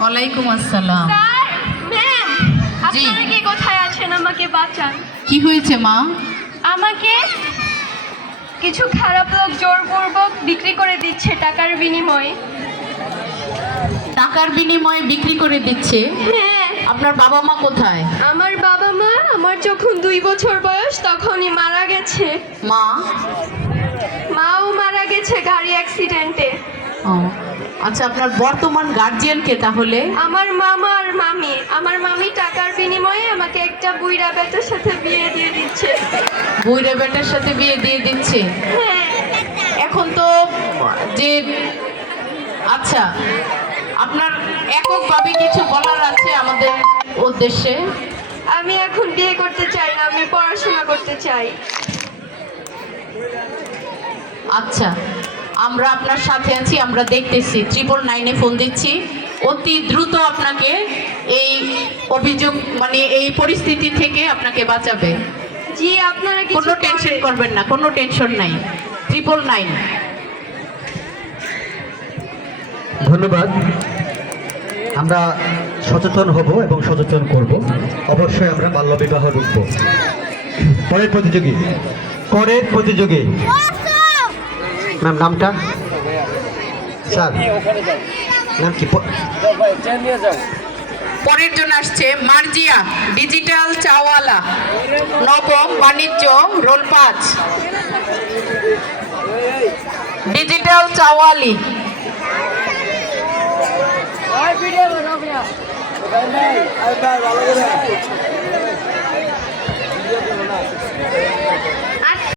ওয়ালাইকুম আসসালাম। Sir, ma'am, জি। আপনারা কি কোথায় আছেন? আমাকে বাঁচান। কি হয়েছে মা? আমাকে কিছু খারাপ লোক জোরপূর্বক বিক্রি করে দিচ্ছে টাকার বিনিময়ে। টাকার বিনিময়ে বিক্রি করে দিচ্ছে? হ্যাঁ, আপনার বাবা মা কোথায়? আমার বাবা মা আমার যখন 2 বছর বয়স তখনই মারা গেছে। মা? মাও মারা গেছে গাড়ি অ্যাক্সিডেন্টে। ও আচ্ছা, আপনার বর্তমান গার্জিয়ান কে তাহলে? আমার মামা আর মামি। আমার মামি টাকার বিনিময়ে আমাকে একটা বুইড়া বেটার সাথে বিয়ে দিয়ে দিচ্ছে। বুইড়া বেটার সাথে বিয়ে দিয়ে দিচ্ছে? হ্যাঁ, এখন তো যে আচ্ছা, আপনার এককভাবে কিছু বলার আছে আমাদের উদ্দেশ্যে? আমি এখন বিয়ে করতে চাই না, আমি পড়াশোনা করতে চাই। আচ্ছা, আমরা আপনার সাথে আছি, আমরা দেখতেছি। 999-এ ফোন দিচ্ছি, অতি দ্রুত আপনাকে এই অভিযোগ মানে এই পরিস্থিতি থেকে আপনাকে বাঁচাবে। জি, আপনারা কোনো কিছু টেনশন করেন। করবেন না, কোনো টেনশন নাই। 999। ধন্যবাদ। আমরা সচেতন হব এবং সচেতন করব। অবশ্যই আমরা বাল্যবিবাহ রুখব। পরের প্রতিযোগী ম্যাম, নামটা স্যার নাম কি? পরের জন্য আসছে মার্জিয়া, ডিজিটাল চাওয়ালা, নবম বাণিজ্য, রোল 5। ডিজিটাল চাওয়ালি। ভিডিও বানাও।